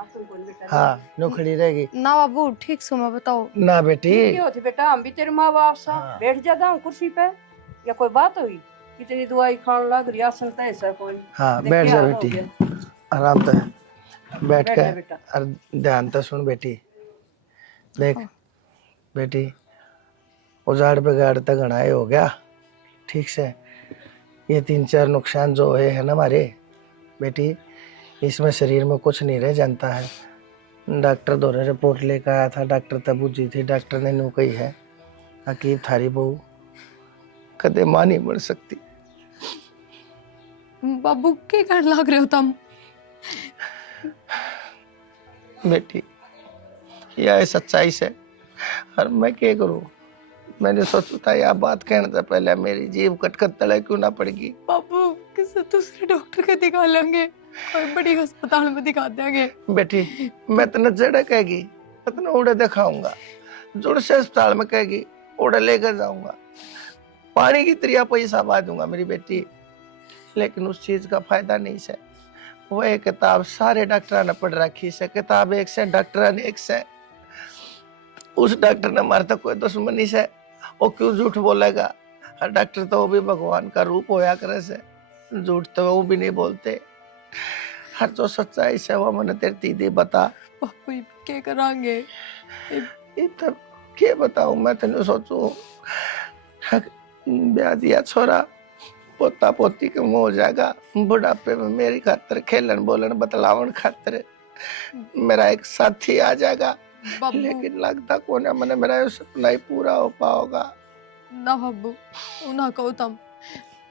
हाँ नो खड़ी रहेगी ना बाबू ठीक सो मैं बताओ। ना बेटी क्यों थी बेटा, हम भी तेरे माँ बाप सा हाँ। बैठ जाता हूँ कुर्सी पे या कोई बात हुई? कितनी दवाई खाने लग रही आसन तो ऐसा कोई। हाँ देख बैठ क्या जा हो बेटी गया। आराम से बैठ बैठ जा कर बेटा। और ध्यान से सुन बेटी। देख बेटी उजाड़ पे गाड़ तक गणाए हो गया ठीक से। ये 3-4 नुकसान जो है ना हमारे बेटी, इसमें शरीर में कुछ नहीं रह जानता है। डॉक्टर दौरे रिपोर्ट लेकर आया था, डॉक्टर तबू जी थी, डॉक्टर ने नू कही है अकीब थारी बहू कदे मां नहीं बन सकती। बाबू के कर लाग रहे हो तुम? बेटी यह सच्चाई से और मैं क्या करूं। मैंने सोचा था यह बात कहने से पहले मेरी जीभ कटकट तले क्यों ना पड़ेगी। बाबू किसी दूसरे डॉक्टर को दिखा लेंगे, कोई बड़ी अस्पताल में दिखा देंगे। बेटी मैं तेने जड़े कहेगी मैं तेने उड़े दिखाऊंगा, जुड़ से अस्पताल में कहेगी उड़े लेकर जाऊंगा, पानी की त्रिया पैसा बा दूंगा मेरी बेटी। लेकिन उस चीज का फायदा नहीं से। वो एक किताब सारे डॉक्टर ने पढ़ रखी से, किताब एक से डॉक्टर ने एक से। उस डॉक्टर ने मारता कोई दुश्मनी से वो क्यों झूठ बोलेगा। हर डॉक्टर तो वो भी भगवान का रूप होया करे से, झूठ तो वो भी नहीं बोलते। हर जो सच्चाई से वो मैंने तेरी दीदी बता। बाबू ये क्या करांगे? ये तब क्या बताऊं मैं तेने सोचू ब्याह दिया छोरा पोता पोती के मुंह हो जाएगा। बुढ़ापे में मेरी खातर खेलन बोलन बतलावन खातर मेरा एक साथी आ जाएगा। बाबू लेकिन लगता कौन है मैंने मेरा ये सपना ही पूरा हो पाओगा। ना बाबू ना कहो तुम।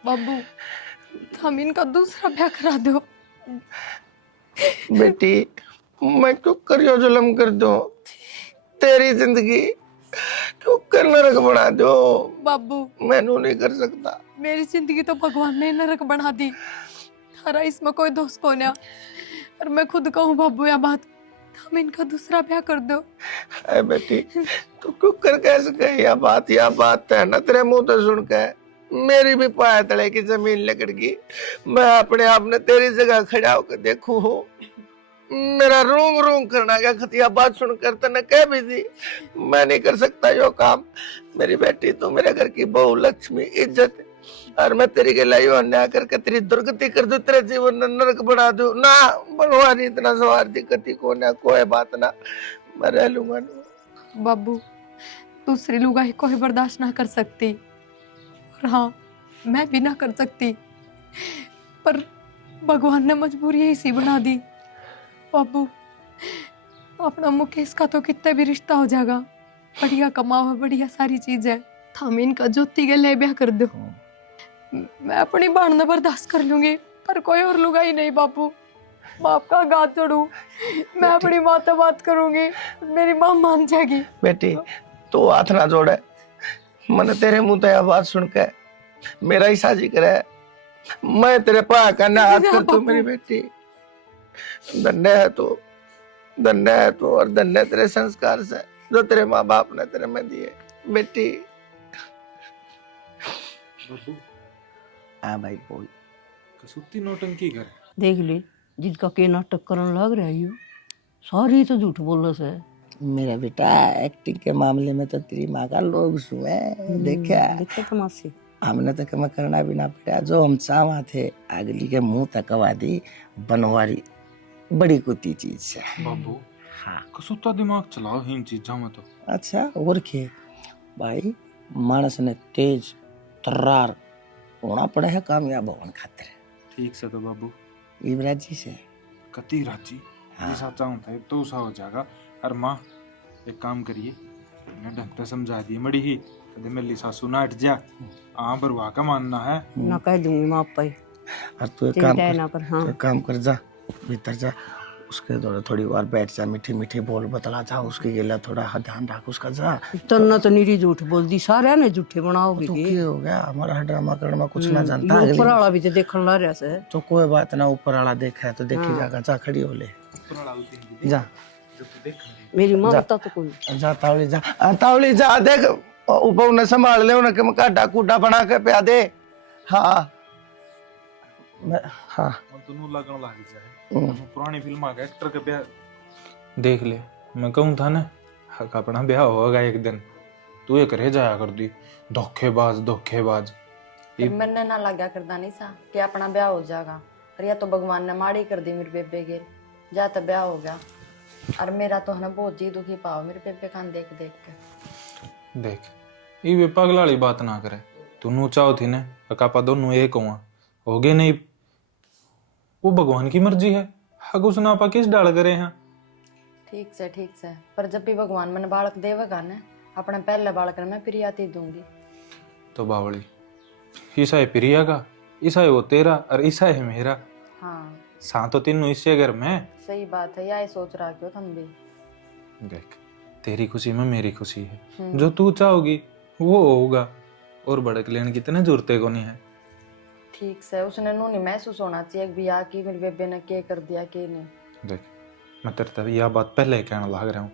बाबू हम इनका दूसरा ब्याह करा दो। बेटी मैं क्यों करियो जुल्म कर दो तेरी जिंदगी क्यों कर नरक बना दो। बाबू मैनू नहीं कर सकता। मेरी जिंदगी तो भगवान ने नरक बना दी, हरा इसमें कोई दोष कौन है। और मैं खुद कहूँ बाबू यह बात, हम इनका दूसरा ब्याह कर दो। अरे बेटी तू क्यों कर कैसे कही यह बात है ना तेरे मुंह तो सुन के मेरी भी पाया तले की जमीन लकड़ गई। मैं अपने आप ने तेरी जगह खड़ा होकर देखू हो मेरा रोंग रोंग करना क्या खतिया बात सुनकर तने कह भी दी मैं नहीं कर सकता यो काम। मेरी बेटी तू मेरे घर की बहु लक्ष्मी इज्जत और मैं तेरी के लाइयो अन्याय करके तेरी दुर्गति कर दूं, तेरे जीवन में नरक बना दूं ना। बनवारी इतना सवार दिक्कती को ना कोई बात ना मैं रह लूंगा। बाबू दूसरी लुगाई कोई बर्दाश्त ना कर सकती, और हाँ, मैं भी ना कर सकती, पर भगवान ने मजबूरी ऐसी बना दी। बाबू, अपना मुकेश का तो कितना भी रिश्ता हो जाएगा, बढ़िया कमावा, बढ़िया सारी चीज है, थाम इनका ज्योति के ले ब्याह कर दो। मैं अपनी बाण बर्दाश्त कर लूंगी, पर कोई और लुगाई नहीं बाबू। बाप का गात जोड़ू, मैं अपनी माँ से बात करूंगी, मेरी माँ मान जाएगी। बेटी तू हाथ ना जोड़े, मैंने तेरे मुंह ते बात सुन के मेरा ही साजी करे, मैं तेरे पा करना हाथ कर तू मेरी बेटी। धन्य है तू, धन्य है तू, और धन्य तेरे संस्कार से जो तेरे माँ बाप ने तेरे में दिए बेटी। हाँ भाई बोल। कसुत्ती नौटंकी कर। देख ले, जिसका के नाटक करने लग रहा है, सारी तो झूठ बोल से। मेरा बेटा एक्टिंग के मामले में तो तेरी माँ का लोग सुए देखा, देखो तमाशे। हमने तो कम करना भी ना पड़ा, जो हम चाहवा थे अगली के मुंह तक दी बनवारी बड़ी कुत्ती चीज है बाबू। हाँ कसुत्ता दिमाग चलाओ इन चीजों में तो। अच्छा और के भाई, मानस ने तेज तर्रार होना पड़े है कामयाब होने खातिर। ठीक से तो बाबू युवराज जी से कति राजी हाँ। जैसा चाहूँ था तो सा हो जाएगा। और माँ एक काम करिए, मैं ढंग से समझा दिए मड़ी ही कदे मेरी सासू ना हट जा, हाँ बरवा का मानना है ना कह दूंगी माँ पाई, और तू एक काम चिंता कर, ना कर। हाँ, तू एक काम कर, जा भीतर जा, उसके दौरे थोड़ी बार बैठ जा, मीठी मीठी बोल बतला जा, उसके गिला थोड़ा ध्यान रख उसका जा। तन्ना तो नीरी झूठ बोल दी, सारे ने झूठे बनाओगे। तो क्या हो गया, हमारा ड्रामा करने में कुछ ना जानता ऊपर अगली। वाला भी तो देखने ला रहा से। तो कोई बात ना, ऊपर वाला देखा है तो देखी जाएगा, जा खड़ी हो ले जा, मेरी माँ जा। बता तो कोई जा तावली जा, तावली जा, देख ऊपर उन्हें संभाल ले, उन्हें काटा कूटा बना के पिया दे। हाँ हाँ दोनों लगन लग जाए, पुरानी फिल्म आ गया एक्टर के ब्याह देख ले। मैं कहूँ था ना हक अपना ब्याह होगा एक दिन, तू ये करे जाया कर दी धोखेबाज धोखेबाज। फिर मैंने ना लगा करदा नहीं सा कि अपना ब्याह हो जाएगा, और या तो भगवान ने माड़ी कर दी मेरे बेबे के, जा तो ब्याह हो गया। और मेरा तो है ना बहुत जी दुखी पाओ मेरे बेबे खान देख देख के। देख ये वे पागला वाली बात ना करे, तू नू चाहो थी ना कापा दोनों एक हुआ हो गए नहीं, वो भगवान की मर्जी है, हक उस नापा किस डाल करे हैं। ठीक से, पर जब भी भगवान मैंने बालक देवेगा ना, अपने पहले बालक ने मैं प्रियाती दूंगी। तो बावली ईसा है प्रिया का, ईसा है वो तेरा और ईसा है मेरा। हाँ सा तो तीनों इससे घर में। सही बात है, यही सोच रहा क्यों तुम भी। देख तेरी खुशी में मेरी खुशी है, जो तू चाहोगी वो होगा, और भड़क लेने की इतने जरूरत को नहीं है। ठीक से, उसने नू नहीं महसूस होना चाहिए कि बिया की मेरे बेबे ने क्या कर दिया क्या नहीं। देख मैं तेरे तब यह बात पहले ही कहने लग रहा हूँ,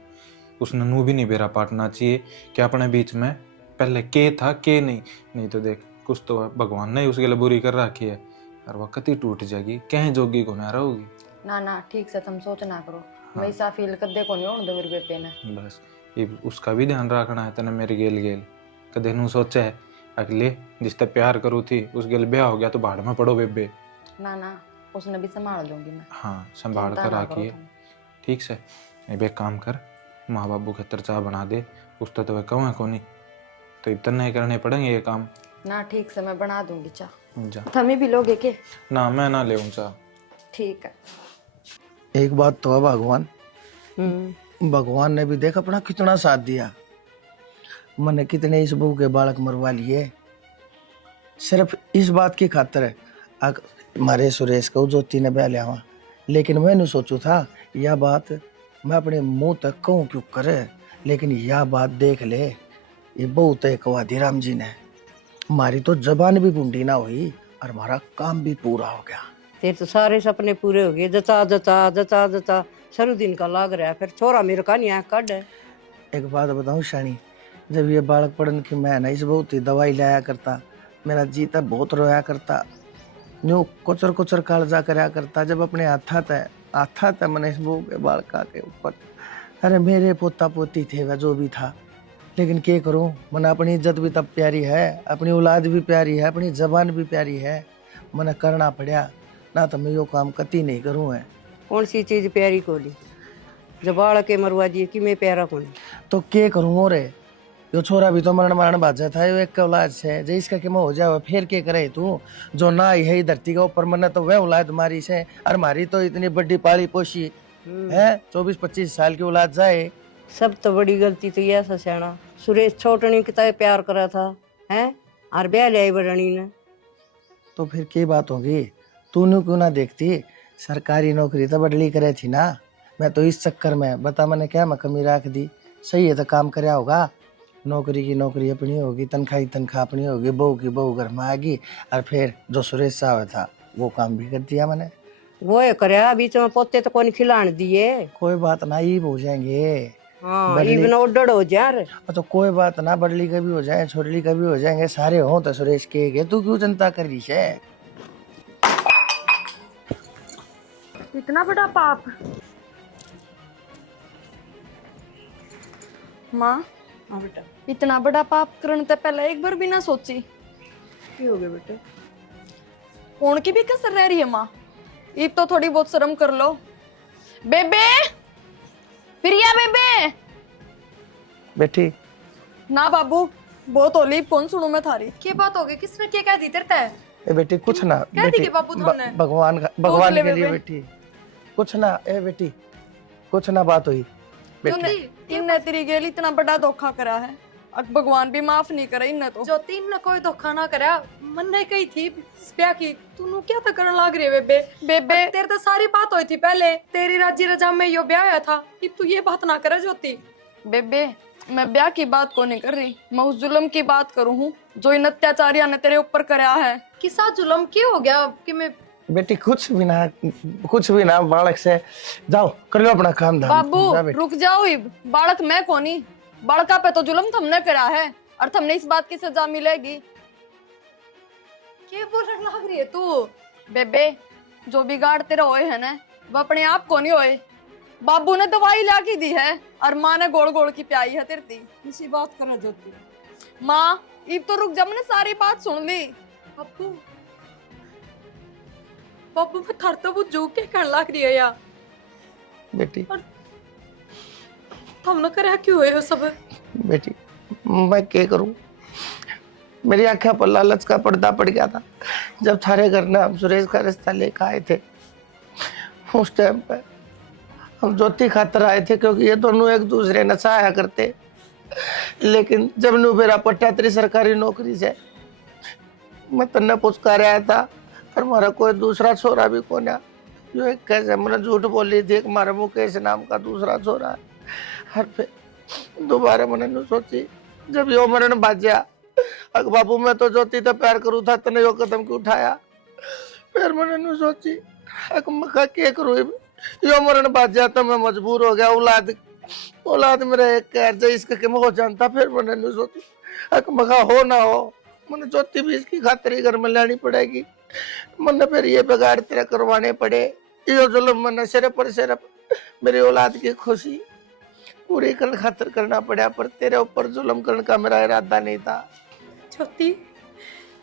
उसने नू भी नहीं बेरा पाटना चाहिए कि अपने बीच में पहले के था के नहीं तो देख कुछ तो भगवान ने उसके लिए बुरी कर रखी है, और वक्त ही टूट जाएगी, कहीं जोगी को ना रहोगी। ना ठीक से तुम सोच ना करो। मैं ऐसा फील कर दे को नहीं होने दो मेरे बेबे ने। बस ये उसका भी ध्यान रखना है तेने मेरे गेल गेल, कदे नू सोचा है अगले जिससे प्यार करू थी उस गेल ब्याह हो गया तो भाड़ में पड़ो बेबे। ना उसने भी संभाल लूंगी मैं। हाँ संभाल चिंता कर ना रखिए। करो तुम। ठीक से अब एक काम कर, माँ बाबू के चाह बना दे, उस तो वह कहूँ को नहीं तो इतना नहीं करने पड़ेंगे ये काम। ना ठीक से मैं बना दूंगी चाह। जा थमी भी लोगे के? ना मैं ना ले चाह। ठीक है। एक बात तो है, भगवान ने भी देख अपना कितना साथ दिया, मैंने कितने इस बहू के बालक मरवा लिए सिर्फ इस बात की खातिर मारे सुरेश को ज्योति ने ब्याह लिया। लेकिन मैंने सोचू था यह बात मैं अपने मुंह तक कहूँ क्यों करे, लेकिन यह बात देख ले ये बहुत एक वादी राम जी ने, हमारी तो जबान भी बूंदी ना हुई और हमारा काम भी पूरा हो गया। तेरे तो सारे सपने पूरे हो गए, जचा जचा जचा जचा सरू दिन का लाग रहा है, फिर छोरा मेरे का नहीं कड है। एक बात बताऊं शानी, जब ये बालक पढ़न की मैं ना इस बहुत ही दवाई लाया करता, मेरा जीता बहुत रोया करता, न्यू कुचर कुचर कालजा कराया करता, जब अपने आता था मैंने इस बहू के बालका के ऊपर। अरे मेरे पोता पोती थे वह जो भी था, लेकिन क्या करूं, मैंने अपनी इज्जत भी तब प्यारी है, अपनी औलाद भी प्यारी है, अपनी जबान भी प्यारी है, मैंने करना पड़ा, ना तो मैं यो काम कती नहीं करूँ है। कौन सी चीज प्यारी कोली जब बाल के मरवा दिए कि मैं प्यारा कौन। तो क्या करूँ रे, यो छोरा भी तो मरण मरण बाजा था, यो एक के औलाद से जे इसका के हो जाए फिर के करे तू जो ना आई है धरती के ऊपर, मरना तो वह औलाद मारी से, और मारी तो इतनी बड़ी पाली पोशी है, 24-25 साल की औलाद जाए। सब तो बड़ी गलती तो यह सयाना सुरेश छोटनी कितना प्यार करा था हैं, और ब्याह ले आई बड़नी ने। तो फिर क्या बात होगी, तूने क्यों ना देखती, सरकारी नौकरी तो बदली करे थी ना। मैं तो इस चक्कर में बता मैंने क्या मैं कमी रख दी, सही है तो काम करया होगा, नौकरी की नौकरी अपनी होगी, तनख्वाह की तनख्वाह अपनी होगी, बहू की बहू घर में आएगी, और फिर जो सुरेश साहब था वो काम भी कर दिया मैंने। वो ये करया बीच में पोते तो कौन खिलाने दिए। कोई बात ना, ये हो जाएंगे। हाँ इवन ऑर्डर हो जा रे। तो कोई बात ना, बड़ली का भी हो जाए, छोटली का भी हो जाएंगे, सारे हो तो सुरेश के तू क्यों चिंता कर रही है। इतना बड़ा पाप। माँ हाँ बेटा इतना बड़ा पाप करने से पहले एक बार भी ना सोची। की हो गया बेटा? कौन की भी कसर रह रही है माँ, ईब तो थोड़ी बहुत शर्म कर लो। बेबे प्रिया बेबे। बेटी ना बाबू बहुत होली, कौन सुनू मैं थारी। क्या बात हो गई, किसने क्या कह दी तेरे ते? ए बेटी कुछ ना, कह दी कि बाबू तुमने? भगवान ले के लिए बेबे। बेटी कुछ ना, ए बेटी कुछ ना बात हुई बेटी। इनने तेरी गेल इतना बड़ा धोखा करा है, अब भगवान भी माफ नहीं करे इनने तो। ज्योति ने कोई धोखा ना करा, मन ने कही थी इस ब्याह की, तू क्या तो करने लाग रही है बेबे? बेबे तेरे तो सारी बात हुई थी पहले, तेरी राजी रजा में यो ब्याह हुआ था, अब तू ये बात ना करे ज्योति। बेबे मैं ब्याह की बात को नहीं कर रही, मैं उस जुल्म की बात करूँ हूँ जो इन अत्याचारियों ने तेरे ऊपर कराया है। किसा जुल्म क्यों हो गया कि मैं? बेटी कुछ भी ना बालक से, जाओ कर लो अपना काम धाम। बाबू जा बेटी। रुक जाओ, इब बालक मैं कोनी, बालका पे तो जुल्म तुमने करा है और तुमने इस बात की सजा मिलेगी। क्या बोलने लाग रही है तू? बेबे जो बिगाड़ तेरा होए है ना वो अपने आप को नहीं होए, बाबू ने दवाई ला के दी है और माँ ने गोड़ गोड़ की प्याई है तेरती। किसी बात करा ज्योति? माँ इब तो रुक जा, मैंने सारी बात सुन ली। बाबू बाबू मैं थर तो बुझू के कहने लाग रही है यार, बेटी तुमने करा क्यों है सब? बेटी मैं क्या करूं, मेरी आंखें पर लालच का पर्दा पड़ गया था। जब थारे घर ने हम सुरेश का रिश्ता लेकर आए थे, उस टाइम पे हम ज्योति खातर आए थे, क्योंकि ये दोनों एक दूसरे न चाहा करते। लेकिन जब नू मेरा पट्टा तेरी सरकारी नौकरी से, मैं तन्ने पुचकार आया था, और हमारा कोई दूसरा छोरा भी कौन है जो एक कैसे मैंने झूठ बोली थी, एक हमारा मुकेश नाम का दूसरा छोरा है। और फिर दोबारा मैंने नू सोची, जब यो मरण बाजा, अग बाबू मैं तो ज्योति तो प्यार करूँ था, तने यो कदम क्यों उठाया। फिर मैंने नू सोची अग मखा क्या करूँ, यो मरण बाजा तो मैं मजबूर हो गया, औलाद मेरा एक कह जाए इसका कि मैं हो जानता। फिर मैंने नू सोची अग मखा हो ना हो, मैंने ज्योति भी इसकी खातिर ही घर में लानी पड़ेगी, मैंने फिर ये बिगाड़ तेरा करवाने पड़े। यो जुल्म मैंने सिर मेरी औलाद की खुशी पूरी करने खातिर करना पड़ा, पर तेरे ऊपर जुल्म करने का मेरा इरादा नहीं था। ज्योति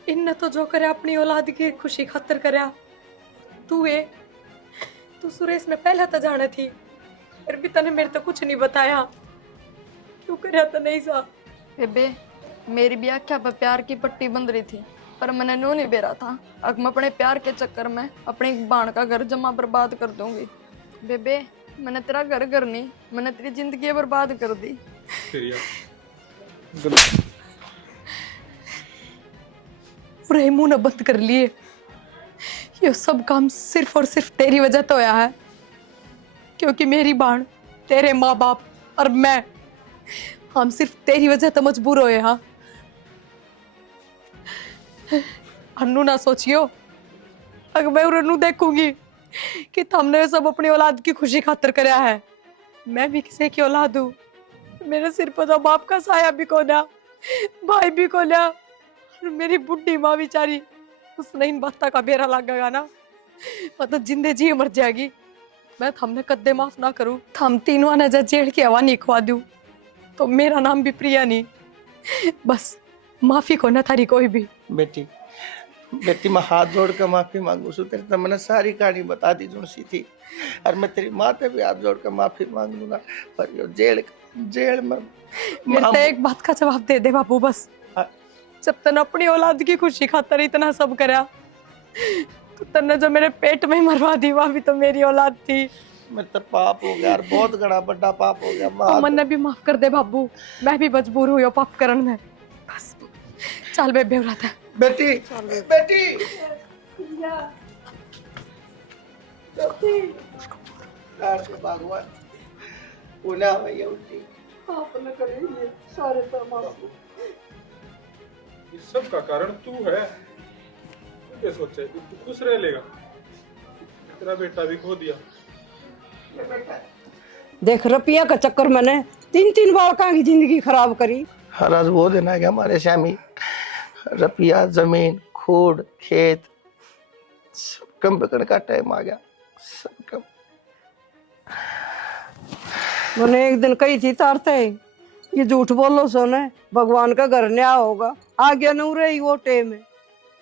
इनने तो जो करे अपनी औलाद की खुशी खातिर करया, तू सुरेश ने पहले तो जाने थी, फिर भी तने मेरे तो कुछ नहीं बताया, क्यों करया तो नहीं सा? बेबे मेरी भी आख्या पर प्यार की पट्टी बंध रही थी, पर मैंने नो नहीं बेरा था, अब मैं अपने प्यार के चक्कर में अपने बाण का घर जमा बर्बाद कर दूंगी। बेबे मैंने तेरा घर नहीं, मैंने तेरी जिंदगी बर्बाद कर दी। पूरे मुंह ने बंद कर लिए, ये सब काम सिर्फ और सिर्फ तेरी वजह तो होया है, क्योंकि मेरी बाण, तेरे माँ बाप और मैं, हम सिर्फ तेरी वजह तो मजबूर होए। हाँ अन्नू ना सोचियो, अगर मैं उन्नू देखूंगी कि तुमने सब अपनी औलाद की खुशी खातिर करया है, मैं भी किसी की औलाद हूँ, मेरे सिर पर तो बाप का साया भी कोना, भाई भी कोना, और मेरी बुढ़ी माँ बेचारी, उसने इन बातों का बेरा लगेगा ना, मतलब जिंदे जी मर जाएगी। मैं थमने कद्दे माफ ना करूं, थम तीनों ने जेल की हवा नहीं खवा दूं, तो मेरा नाम भी प्रिया नहीं, बस माफी को ना थारी कोई भी। बेटी मैं हाथ जोड़ कर माफी मांगू सु, तेरे तो मैंने सारी कहानी बता दी जो सी थी, और मैं तेरी माँ से भी हाथ जोड़ कर माफी मांग लूंगा, पर यो जेल जेल में मेरे तो एक बात का जवाब दे दे बाबू बस। हाँ। जब तने अपनी औलाद की खुशी खातर इतना सब करया, तो तने जो मेरे पेट में मरवा दी वह भी तो मेरी औलाद थी। मेरे तो पाप हो गया यार, बहुत बड़ा बड़ा पाप हो गया। माँ अमन ने भी माफ कर दे बाबू, मैं भी मजबूर हुई पाप करने में। बस चल बेबे उराता है। बेटी बेटी भगवान पुनः भैया उठी आपने करे ये सारे तमाम। इस सब का कारण तू है। तू क्या सोचे तू खुश रह लेगा? तेरा बेटा भी खो दिया। देख रुपया का चक्कर मैंने 3 बालका की जिंदगी खराब करी। हर आज वो दिन आ गया हमारे श्यामी, रुपया जमीन खूड खेत सब कम पकड़ का टाइम आ गया, सब कम। मैंने एक दिन कही थी तारते ये झूठ बोलो सोने भगवान का घर न्याय होगा, आ गया नूरे ही वो टेम है।